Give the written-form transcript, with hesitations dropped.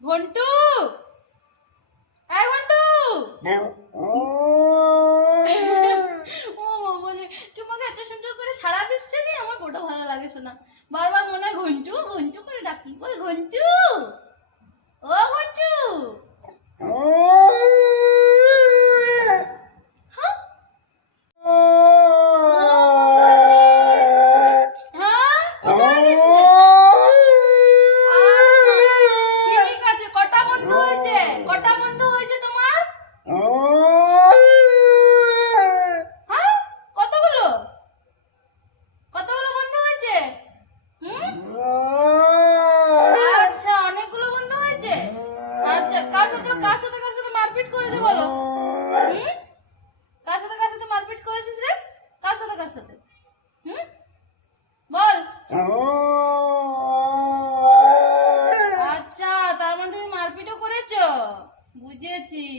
ঘন্টু, এই ঘন্টু। ও বলে তোমাকে এত সুন্দর করে সাড়া দিচ্ছে নি, আমার বড় ভালো লাগে শোনা। বারবার মনে হয় ঘন্টু ঘন্টু করে ডাকি। বল ঘন্টু, ও ঘন্টু। হ্যাঁ? হ্যাঁ? কোথায় গেছিলে? আচ্ছা, ঠিক আছে। কটা বন্ধু হয়েছে? কটা বন্ধু হয়েছে তোমার? হ্যাঁ? কতগুলো? কতগুলো বন্ধু হয়েছে? হুম? আচ্ছা, অনেকগুলো বন্ধু হয়েছে। আচ্ছা, কার সাথে মারপিট করেছে বলো? হুম? কার সাথে মারপিট করেছিস রে? কার সাথে? হুম? বল। আচ্ছা, তার মানে তুমি মারপিটও করেছো। বুঝেছি।